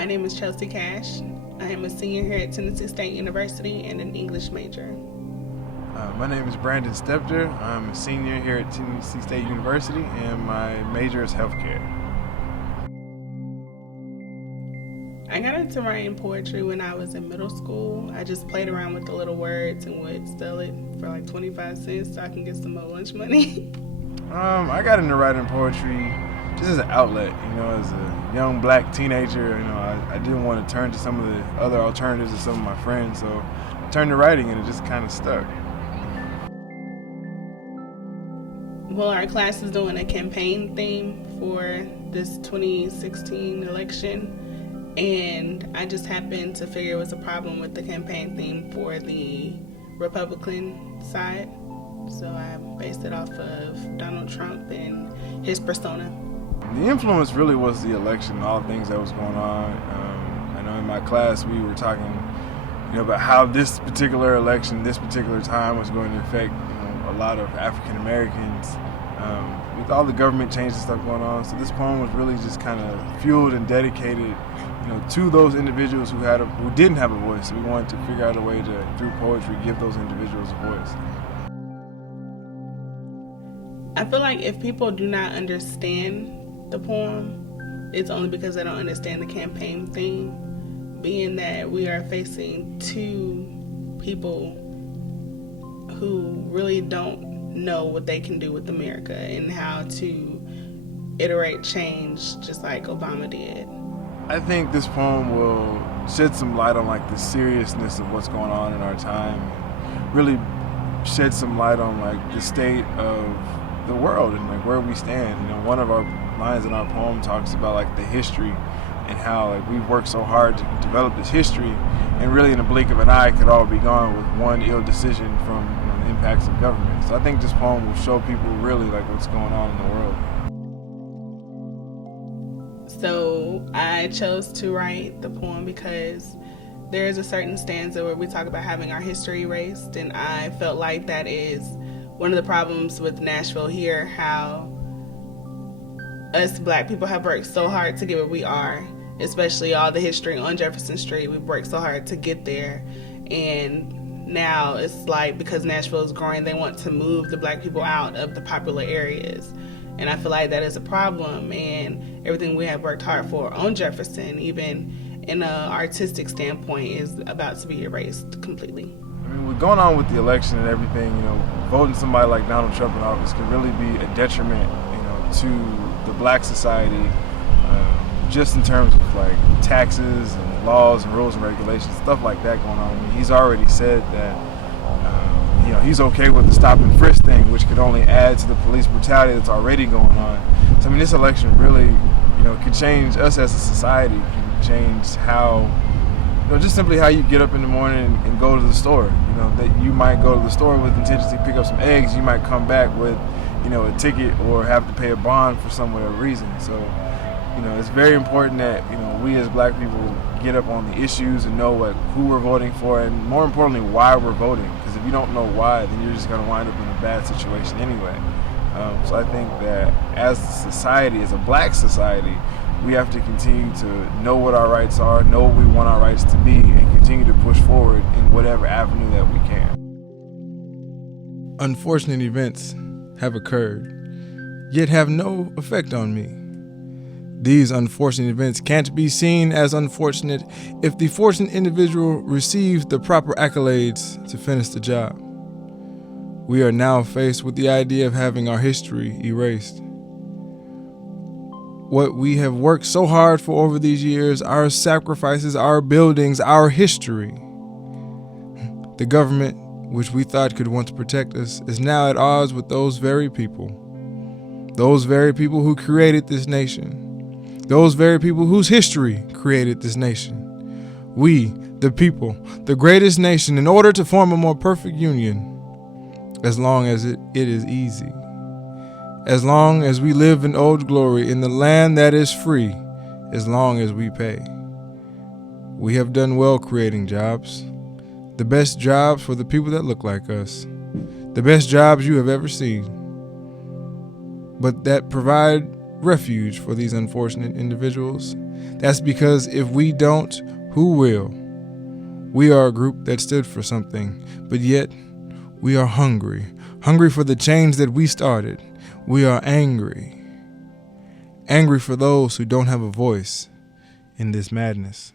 My name is Chelsea Cash. I am a senior here at Tennessee State University and an English major. My name is Stepter. I'm a senior here at Tennessee State University, and my major is healthcare. I got into writing poetry when I was in middle school. I just played around with the little words and would sell it for like 25 cents so I can get some more lunch money. I got into writing poetry just as an outlet, as a young black teenager. I didn't want to turn to some of the other alternatives of some of my friends, so I turned to writing and it just kind of stuck. Well, our class is doing a campaign theme for this 2016 election, and I just happened to figure it was a problem with the campaign theme for the Republican side. So I based it off of Donald Trump and his persona. The influence really was the election, all the things that was going on. I know in my class we were talking, about how this particular election, this particular time was going to affect, a lot of African Americans with all the government changes and stuff going on. So this poem was really just kind of fueled and dedicated, to those individuals who didn't have a voice. So we wanted to figure out a way to, through poetry, give those individuals a voice. I feel like if people do not understand the poem, it's only because they don't understand the campaign theme, being that we are facing two people who really don't know what they can do with America and how to iterate change just like Obama did. I think this poem will shed some light on the seriousness of what's going on in our time, and really shed some light on the state of the world and where we stand. One of our lines in our poem talks about the history and how we've worked so hard to develop this history, and really in the blink of an eye could all be gone with one ill decision from the impacts of government. So I think this poem will show people really what's going on in the world. So I chose to write the poem because there is a certain stanza where we talk about having our history erased, and I felt like that is one of the problems with Nashville here, how us black people have worked so hard to get where we are, especially all the history on Jefferson Street. We've worked so hard to get there, and now it's because Nashville is growing, they want to move the black people out of the popular areas. And I feel like that is a problem, and everything we have worked hard for on Jefferson, even in an artistic standpoint, is about to be erased completely. What's going on with the election and everything, voting somebody like Donald Trump in office can really be a detriment, to the black society, just in terms of taxes and laws and rules and regulations, stuff like that going on. He's already said that, he's okay with the stop and frisk thing, which could only add to the police brutality that's already going on. So this election really, could change us as a society, can change how, just simply how you get up in the morning and go to the store. That you might go to the store with intention to pick up some eggs, you might come back with, a ticket or have to pay a bond for some whatever reason. So, it's very important that, we as black people get up on the issues and know who we're voting for, and more importantly, why we're voting. Because if you don't know why, then you're just going to wind up in a bad situation anyway. So I think that as a society, as a black society, we have to continue to know what our rights are, know what we want our rights to be, and continue to push forward in whatever avenue that we can. Unfortunate events have occurred, yet have no effect on me. These unfortunate events can't be seen as unfortunate if the fortunate individual receives the proper accolades to finish the job. We are now faced with the idea of having our history erased. What we have worked so hard for over these years, our sacrifices, our buildings, our history. The government, which we thought could once protect us, is now at odds with those very people. Those very people who created this nation. Those very people whose history created this nation. We, the people, the greatest nation, in order to form a more perfect union, as long as it is easy. As long as we live in old glory in the land that is free, as long as we pay. We have done well creating jobs. The best jobs for the people that look like us. The best jobs you have ever seen. But that provide refuge for these unfortunate individuals. That's because if we don't, who will? We are a group that stood for something, but yet we are hungry. Hungry for the change that we started. We are angry. Angry for those who don't have a voice in this madness.